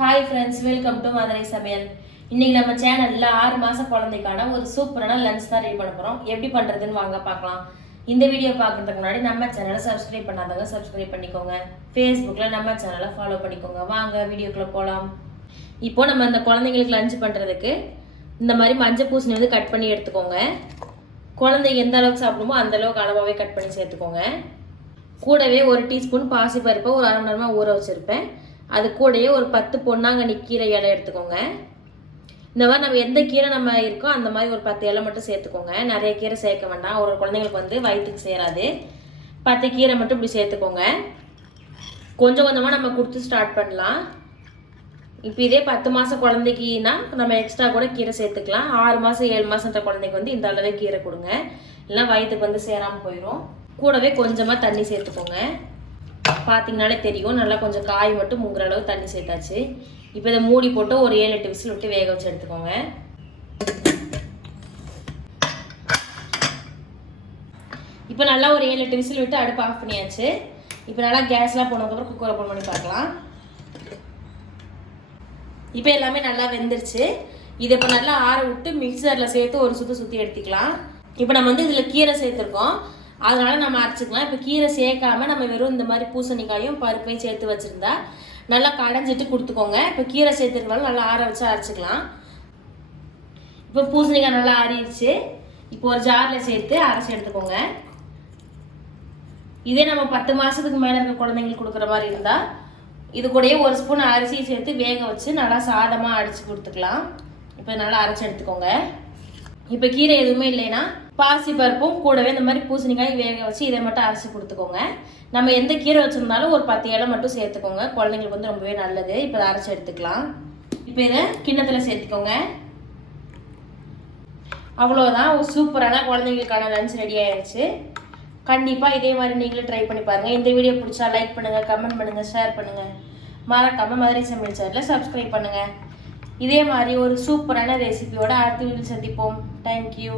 Hi friends welcome to Madurai சமையல் இன்னைக்கு நம்ம சேனல்ல ஆறு மாச குழந்தைக்கான ஒரு சூப்பரான லஞ்ச் தான் ரெடி பண்ண போறோம். எப்படி பண்றதுன்னு வாங்க பார்க்கலாம். இந்த வீடியோ பார்க்கறதுக்கு முன்னாடி நம்ம சேனலை சப்ஸ்கிரைப் பண்ணாதவங்க சப்ஸ்கிரைப் பண்ணிக்கோங்க. ஃபேஸ்புக்கில் நம்ம சேனலை ஃபாலோ பண்ணிக்கோங்க. வாங்க வீடியோக்குள்ள போகலாம் இப்போ நம்ம இந்த குழந்தைங்களுக்கு லஞ்ச் பண்ணுறதுக்கு இந்த மாதிரி மஞ்சள் பூசணி வந்து கட் பண்ணி எடுத்துக்கோங்க. குழந்தைங்க எந்த அளவுக்கு சாப்பிடுமோ அந்த அளவுக்கு அளவாகவே கட் பண்ணி சேர்த்துக்கோங்க. கூடவே ஒரு டீஸ்பூன் பாசிப்பருப்பை ஒரு அரை மணி நேரமாக ஊற வச்சுருப்பேன். அது கூடயே ஒரு பத்து பொன்னாங்கண்ணி கீரை இலை எடுத்துக்கோங்க. இந்த மாதிரி நம்ம எந்த கீரை நம்ம இருக்கோ அந்த மாதிரி ஒரு பத்து இலை மட்டும் சேர்த்துக்கோங்க. நிறைய கீரை சேர்க்க வேண்டாம். ஒரு குழந்தைங்களுக்கு வந்து வயிற்றுக்கு சேராது. பத்து கீரை மட்டும் இப்படி சேர்த்துக்கோங்க. கொஞ்சம் கொஞ்சமாக நம்ம கொடுத்து ஸ்டார்ட் பண்ணலாம். இப்போ இதே பத்து மாதம் குழந்தைக்குனா நம்ம எக்ஸ்ட்ரா கூட கீரை சேர்த்துக்கலாம். ஆறு மாதம் ஏழு மாதம்ன்ற குழந்தைக்கு வந்து இந்த அளவே கீரை கொடுங்க. இல்லைன்னா வயிற்றுக்கு வந்து சேராமல் போயிடும் கூடவே கொஞ்சமாக தண்ணி சேர்த்துக்கோங்க. பார்த்தீங்கனாலே தெரியும். நல்லா கொஞ்சம் காய் மட்டும் முங்குற அளவு தண்ணி சேர்த்தாச்சு. இப்போ இதை மூடி போட்டு ஒரு ஏழு எட்டு விசில் விட்டு வேக வச்சு எடுத்துக்கோங்க. இப்போ நல்லா ஒரு ஏழு எட்டு விசில் விட்டு அடுப்பு ஆஃப் பண்ணியாச்சு. இப்போ நல்லா கேஸ்லாம் போனதுக்கப்புறம் குக்கரை ஓப்பன் பண்ணி பார்க்கலாம். இப்போ எல்லாமே நல்லா வெந்துருச்சு. இதை இப்போ நல்லா ஆற விட்டு மிக்சரில் சேர்த்து ஒரு சுற்றி சுற்றி எடுத்துக்கலாம். இப்போ நம்ம வந்து இதில் கீரை சேர்த்துருக்கோம். அதனால் நம்ம அரைச்சிக்கலாம். இப்போ கீரை சேர்க்காம நம்ம வெறும் இந்த மாதிரி பூசணிக்காயும் பருப்பையும் சேர்த்து வச்சுருந்தா நல்லா கடைஞ்சிட்டு கொடுத்துக்கோங்க. இப்போ கீரை சேர்த்துருக்கனால நல்லா ஆற வச்சு அரைச்சிக்கலாம். இப்போ பூசணிக்காய் நல்லா ஆறிடுச்சு. இப்போ ஒரு ஜாரில் சேர்த்து அரைச்சி எடுத்துக்கோங்க. இதே நம்ம பத்து மாதத்துக்கு மேலே இருக்க குழந்தைங்களுக்கு கொடுக்குற மாதிரி இருந்தால் இது கூடயே ஒரு ஸ்பூன் அரிசி சேர்த்து வேக வச்சு நல்லா சாதமாக அடித்து கொடுத்துக்கலாம். இப்போ நல்லா அரைச்சி எடுத்துக்கோங்க. இப்போ கீரை எதுவுமே இல்லைன்னா பாசி பருப்பும் கூடவே இந்த மாதிரி பூசணிக்காய் வேக வச்சு இதை மட்டும் அரைச்சி கொடுத்துக்கோங்க. நம்ம எந்த கீரை வச்சுருந்தாலும் ஒரு பத்து இலை மட்டும் சேர்த்துக்கோங்க. குழந்தைங்களுக்கு வந்து ரொம்பவே நல்லது. இப்போ இதை அரைச்சி எடுத்துக்கலாம். இப்போ இதை கிண்ணத்தில் சேர்த்துக்கோங்க. அவ்வளோதான் ஒரு சூப்பரான குழந்தைங்களுக்கான லஞ்ச் ரெடி ஆயிடுச்சு கண்டிப்பாக இதே மாதிரி நீங்களும் ட்ரை பண்ணி பாருங்கள் இந்த வீடியோ பிடிச்சா லைக் பண்ணுங்கள் கமெண்ட் பண்ணுங்கள் ஷேர் பண்ணுங்கள் மறக்காமல் மதுரை சமையல் சேனலில் சப்ஸ்கிரைப் பண்ணுங்கள் இதே மாதிரி ஒரு சூப்பரான ரெசிபியோட அடுத்த வீடியோ சந்திப்போம். தேங்க்யூ